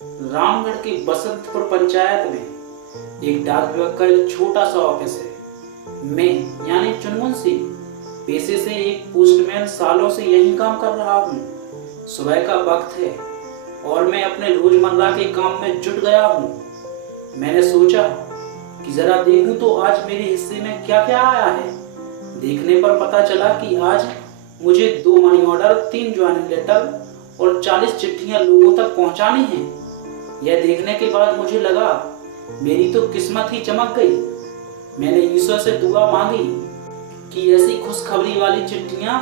रामगढ़ के बसंतपुर पंचायत में एक डाक विभाग का एक छोटा सा ऑफिस है। मैं यानी चुनमुन सिंह पेशे से एक पोस्टमैन सालों से यही काम कर रहा हूँ। सुबह का वक्त है और मैं अपने रोजमर्रा के काम में जुट गया हूँ। मैंने सोचा कि जरा देखूं तो आज मेरे हिस्से में क्या क्या आया है। देखने पर पता चला कि आज मुझे 2 मनी ऑर्डर, 3 ज्वाइनिंग लेटर और 40 चिट्ठियां लोगों तक पहुंचानी हैं। यह देखने के बाद मुझे लगा मेरी तो किस्मत ही चमक गई। मैंने ईश्वर से दुआ मांगी कि ऐसी खुशखबरी वाली चिट्ठियां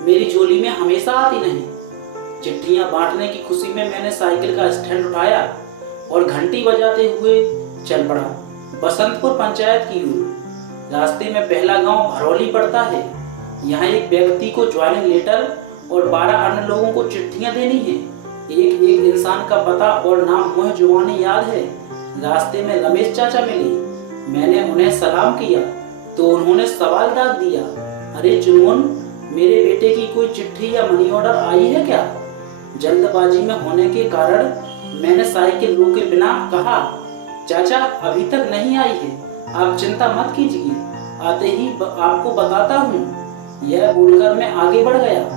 मेरी झोली में हमेशा आती नहीं। चिट्ठियां बांटने की खुशी में मैंने साइकिल का स्टैंड उठाया और घंटी बजाते हुए चल पड़ा बसंतपुर पंचायत की ओर। रास्ते में पहला गांव भरौली पड़ता है। यहाँ एक व्यक्ति को ज्वाइनिंग लेटर और 12 अन्य लोगों को चिट्ठियां देनी है। एक एक इंसान का पता और नाम मुझे जुबानी याद है। रास्ते में रमेश चाचा मिले। मैंने उन्हें सलाम किया तो उन्होंने सवाल दाग दिया, अरे चुनमुन, मेरे बेटे की कोई चिट्ठी या मनी ऑर्डर आई है क्या? जल्दबाजी में होने के कारण मैंने साइकिल रोके बिना कहा, चाचा अभी तक नहीं आई है, आप चिंता मत कीजिए, आते ही आपको बताता हूँ। यह बोलकर मैं आगे बढ़ गया।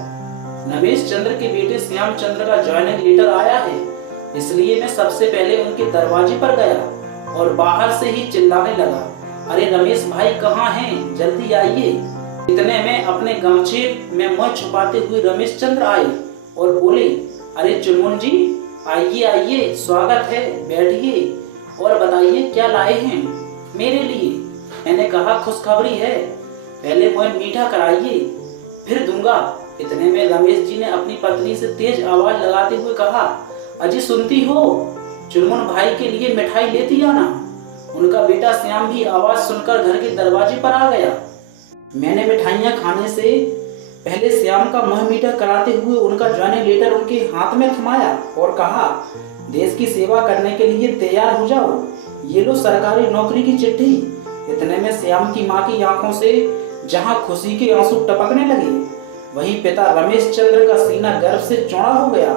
रमेश चंद्र के बेटे श्याम चंद्र का ज्वाइनिंग लेटर आया है, इसलिए मैं सबसे पहले उनके दरवाजे पर गया और बाहर से ही चिल्लाने लगा, अरे रमेश भाई कहाँ हैं, जल्दी आइए। इतने में अपने गमछे में मुंह छुपाते हुए रमेश चंद्र आए और बोले, अरे चुनमुन जी, आइए आइए, स्वागत है, बैठिए और बताइए क्या लाए हैं मेरे लिए। मैंने कहा खुशखबरी है, पहले मुझे मीठा कराइए फिर दूंगा। इतने में रमेश जी ने अपनी पत्नी से तेज आवाज लगाते हुए कहा, अजी सुनती हो, चुनमुन भाई के लिए मिठाई लेती आना। उनका बेटा श्याम भी आवाज सुनकर घर के दरवाजे पर आ गया। मैंने मिठाइयाँ खाने से पहले श्याम का मुंह मीठा कराते हुए उनका ज्वाइनिंग लेटर उनके हाथ में थमाया और कहा, देश की सेवा करने के लिए तैयार हो जाओ, ये लो सरकारी नौकरी की चिट्ठी। इतने में श्याम की माँ की आंखों से जहाँ खुशी के आंसू टपकने लगे, वहीं पिता रमेश चंद्र का सीना गर्व से चौड़ा हो गया।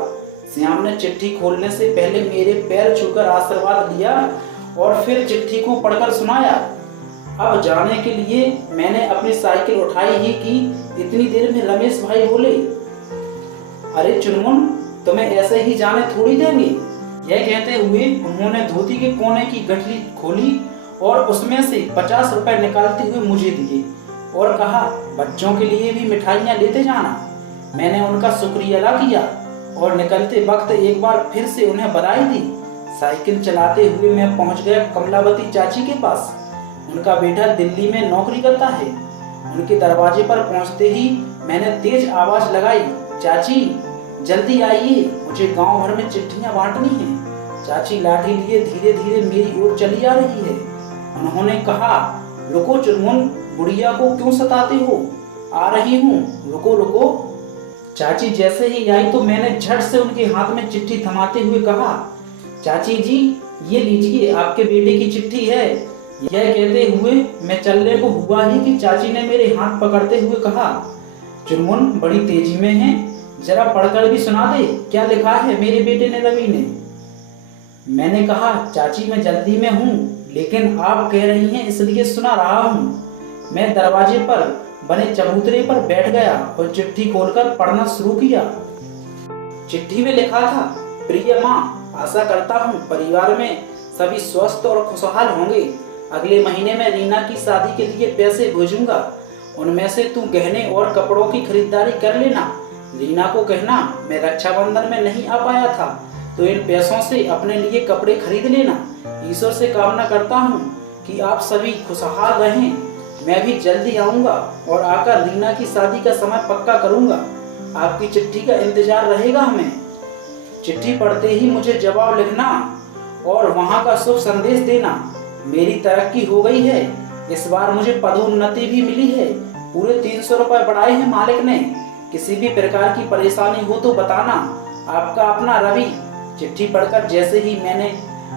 श्याम ने चिट्ठी खोलने से पहले मेरे पैर छूकर आशीर्वाद लिया और फिर चिट्ठी को पढ़कर सुनाया। अब जाने के लिए मैंने अपनी साइकिल उठाई ही कि इतनी देर में रमेश भाई बोले, अरे चुनमुन, तुम्हें ऐसे ही जाने थोड़ी देंगे। यह कहते हुए उन्होंने धोती के कोने की गठरी खोली और उसमें से 50 रुपए निकालते हुए मुझे दिए और कहा, बच्चों के लिए भी मिठाइयाँ लेते जाना। मैंने उनका शुक्रिया अदा किया और निकलते वक्त एक बार फिर से उन्हें बधाई दी। साइकिल चलाते हुए मैं पहुंच गया कमलावती चाची के पास। उनका बेटा दिल्ली में नौकरी करता है। उनके दरवाजे पर पहुंचते ही मैंने तेज आवाज लगाई, चाची जल्दी आइए, मुझे गांव भर में चिट्ठियां बांटनी हैं। चाची लाठी लिए धीरे धीरे मेरी ओर चली आ रही है। उन्होंने कहा, रुको चुनमुन, बुढ़िया को क्यों सताते हो, आ रही हूँ, रुको रुको। चाची जैसे ही आई तो मैंने झट से उनके हाथ में चिट्ठी थमाते हुए कहा, चाची जी ये लीजिए, आपके बेटे की चिट्ठी है। यह कहते हुए मैं चलने को हुआ ही कि चाची ने मेरे हाथ पकड़ते हुए कहा, चुनमुन बड़ी तेजी में है, जरा पढ़कर भी सुना दे, क्या लिखा है मेरे बेटे ने रवि ने। मैंने कहा, चाची मैं जल्दी में हूँ, लेकिन आप कह रही हैं इसलिए सुना रहा हूँ। मैं दरवाजे पर बने चबूतरे पर बैठ गया और चिट्ठी खोलकर पढ़ना शुरू किया। चिट्ठी में लिखा था, प्रिय माँ, आशा करता हूँ परिवार में सभी स्वस्थ और खुशहाल होंगे। अगले महीने में रीना की शादी के लिए पैसे भेजूंगा, उनमें से तू गहने और कपड़ों की खरीदारी कर लेना। रीना को कहना मैं रक्षाबंधन में नहीं आ पाया था, तो इन पैसों से अपने लिए कपड़े खरीद लेना। ईश्वर से कामना करता हूँ कि आप सभी खुशहाल रहें। मैं भी जल्दी आऊँगा और आकर रीना की शादी का समय पक्का करूँगा। आपकी चिट्ठी का इंतजार रहेगा हमें। चिट्ठी पढ़ते ही मुझे जवाब लिखना और वहाँ का शुभ संदेश देना। मेरी तरक्की हो गई है, इस बार मुझे पदोन्नति भी मिली है। पूरे 300 रुपए बढ़ाए हैं मालिक ने। किसी भी प्रकार की परेशानी हो तो बताना। आपका अपना रवि। चिट्ठी पढ़कर जैसे ही मैंने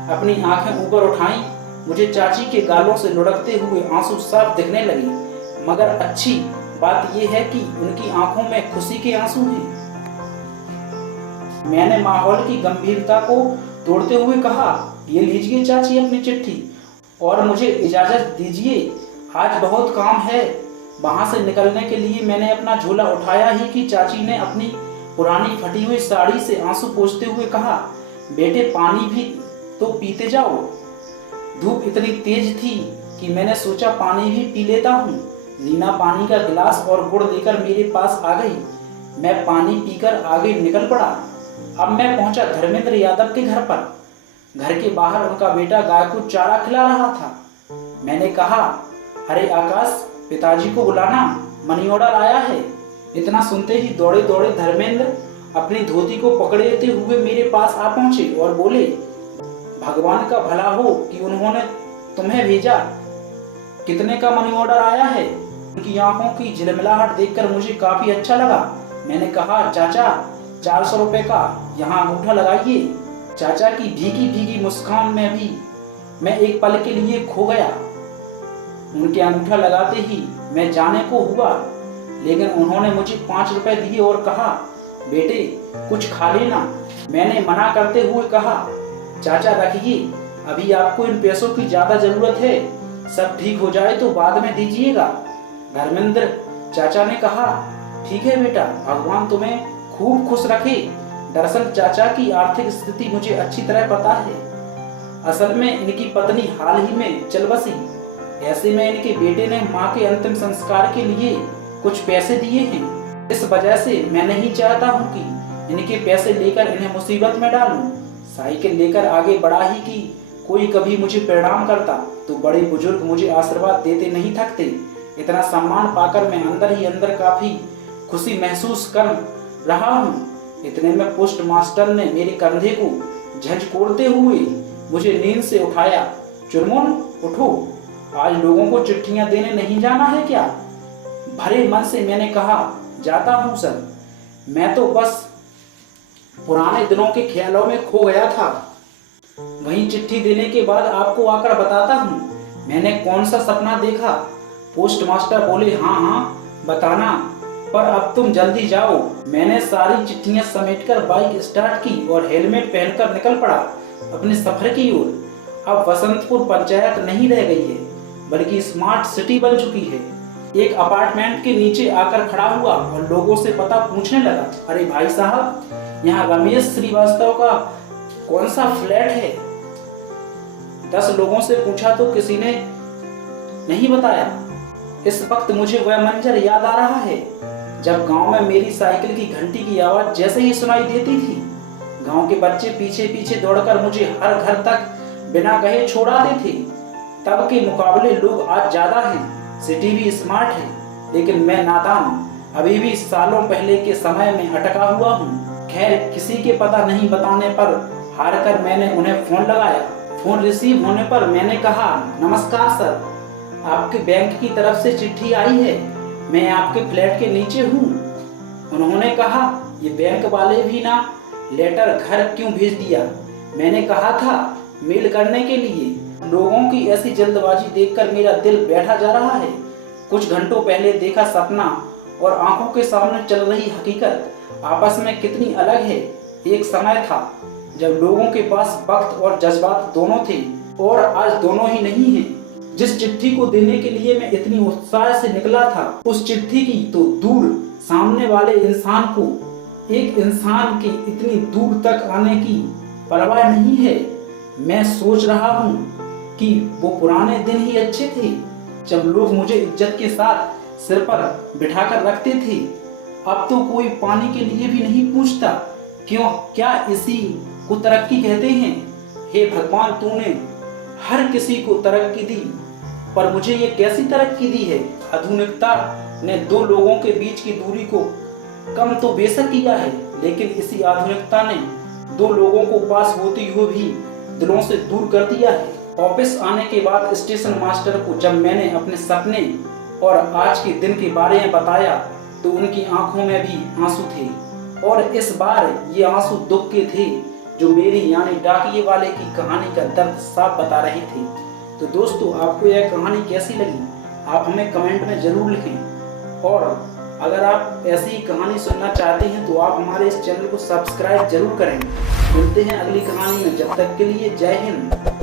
अपनी आंखें ऊपर उठाई, मुझे चाची के गालों से लुढ़कते हुए आंसू साफ दिखने लगे। मगर अच्छी बात यह है कि उनकी आंखों में खुशी के आंसू हैं। मैंने माहौल की गंभीरता को तोड़ते हुए कहा, ये लीजिए चाची अपनी चिट्ठी और मुझे इजाजत दीजिए, आज बहुत काम है। वहां से निकलने के लिए मैंने अपना झोला उठाया ही कि चाची ने अपनी पुरानी फटी हुई साड़ी से आंसू पोंछते हुए कहा, बेटे पानी भी तो पीते जाओ। धूप इतनी तेज थी कि मैंने सोचा पानी भी पी लेता हूँ। रीना पानी का गिलास और गुड़ लेकर मेरे पास आ गई। मैं पानी पीकर आगे निकल पड़ा। अब मैं पहुंचा धर्मेंद्र यादव के घर पर। घर के बाहर उनका बेटा गाय को चारा खिला रहा था। मैंने कहा, अरे आकाश, पिताजी को बुलाना, मनी ऑर्डर आया है। इतना सुनते ही दौड़े दौड़े धर्मेंद्र अपनी धोती को पकड़ते हुए मेरे पास आ पहुंचे और बोले, भगवान का भला हो कि उन्होंने तुम्हें भेजा। कितने का मनी ऑर्डर आया है? उनकी आंखों की झिलमिलाहट देखकर मुझे काफी अच्छा लगा। मैंने कहा, चाचा 400 रुपए का, यहाँ अंगूठा लगाइए। चाचा की भीगी भीगी मुस्कान में भी मैं एक पल के लिए खो गया। उनके अंगूठा लगाते ही मैं जाने को हुआ, लेकिन उन्होंने मुझे 5 रुपए दिए और कहा, बेटे कुछ खा लेना। मैंने मना करते हुए कहा, चाचा रखिए, अभी आपको इन पैसों की ज्यादा जरूरत है, सब ठीक हो जाए तो बाद में दीजिएगा। धर्मेंद्र चाचा ने कहा, ठीक है बेटा, भगवान तुम्हें खूब खुश रखे। दरअसल चाचा की आर्थिक स्थिति मुझे अच्छी तरह पता है। असल में इनकी पत्नी हाल ही में चल बसी। ऐसे में इनके बेटे ने मां के अंतिम संस्कार के लिए कुछ पैसे दिए हैं। इस वजह से मैं नहीं चाहता हूं कि इनके पैसे लेकर इन्हें मुसीबत में डालूं। साइकिल लेकर आगे बढ़ा ही कि कोई कभी मुझे प्रणाम करता तो बड़े बुजुर्ग मुझे आशीर्वाद देते नहीं थकते। इतना सम्मान पाकर मैं अंदर ही अंदर काफी खुशी महसूस कर रहा हूँ। इतने में पोस्ट मास्टर ने मेरे कंधे को झंझोड़ते हुए मुझे नींद से उठाया। चुनमुन उठो, आज लोगों को चिट्ठियां देने नहीं जाना है क्या? भरे मन से मैंने कहा, जाता हूं सर, मैं तो बस पुराने दिनों के ख्यालों में खो गया था। वहीं चिट्ठी देने के बाद आपको आकर बताता हूँ मैंने कौन सा सपना देखा। पोस्ट मास्टर बोले, हाँ हाँ बताना, पर अब तुम जल्दी जाओ। मैंने सारी चिट्ठियां समेटकर बाइक स्टार्ट की और हेलमेट पहनकर निकल पड़ा अपने सफर की ओर। अब वसंतपुर पंचायत नहीं रह गई है, बल्कि स्मार्ट सिटी बन चुकी है। एक अपार्टमेंट के नीचे आकर खड़ा हुआ और लोगों से पता पूछने लगा, अरे भाई साहब, यहाँ रमेश श्रीवास्तव का कौन सा फ्लैट है? 10 लोगों से पूछा तो किसी ने नहीं बताया। इस वक्त मुझे वह मंजर याद आ रहा है जब गांव में मेरी साइकिल की घंटी की आवाज जैसे ही सुनाई देती थी। गांव के बच्चे पीछे पीछे दौड़कर मुझे हर घर तक बिना कहे छोड़ाते थे। तब के मुकाबले लोग आज ज्यादा हैं, सिटी भी स्मार्ट है, लेकिन मैं नादान अभी भी सालों पहले के समय में अटका हुआ हूँ। खैर, किसी के पता नहीं बताने पर हार कर मैंने उन्हें फोन लगाया। फोन रिसीव होने पर मैंने कहा, नमस्कार सर, आपके बैंक की तरफ से चिट्ठी आई है, मैं आपके फ्लैट के नीचे हूँ। उन्होंने कहा, ये बैंक वाले भी ना लेटर घर क्यों भेज दिया? मैंने कहा था मेल करने के लिए। लोगों की ऐसी जल्दबाजी देखकर मेरा दिल बैठा जा रहा है। कुछ घंटों पहले देखा सपना और आंखों के सामने चल रही हकीकत आपस में कितनी अलग है। एक समय था जब लोगों के पास वक्त और जज्बात दोनों थे, और आज दोनों ही नहीं है। जिस चिट्ठी को देने के लिए मैं इतनी उत्साह से निकला था, उस चिट्ठी की तो दूर सामने वाले इंसान को, एक इंसान के इतनी दूर तक आने की परवाह नहीं है। मैं सोच रहा हूँ कि वो पुराने दिन ही अच्छे थे जब लोग मुझे इज्जत के साथ सिर पर बिठाकर रखते थे। अब तो कोई पानी के लिए भी नहीं पूछता। क्यों, क्या इसी को तरक्की कहते हैं? हे भगवान, तूने हर किसी को तरक्की दी, पर मुझे ये कैसी तरक्की दी है? आधुनिकता ने 2 लोगों के बीच की दूरी को कम तो बेशक किया है, लेकिन इसी आधुनिकता ने 2 लोगों को पास होते हुए भी दिलों से दूर कर दिया है। ऑफिस आने के बाद स्टेशन मास्टर को जब मैंने अपने सपने और आज के दिन के बारे में बताया तो उनकी आंखों में भी आंसू थे, और इस बार ये आंसू दुख के थे जो मेरी यानी डाकिये वाले की कहानी का दर्द साफ बता रही थी। तो दोस्तों, आपको यह कहानी कैसी लगी आप हमें कमेंट में जरूर लिखें, और अगर आप ऐसी कहानी सुनना चाहते हैं तो आप हमारे इस चैनल को सब्सक्राइब जरूर करें। मिलते हैं अगली कहानी में, जब तक के लिए जय हिंद।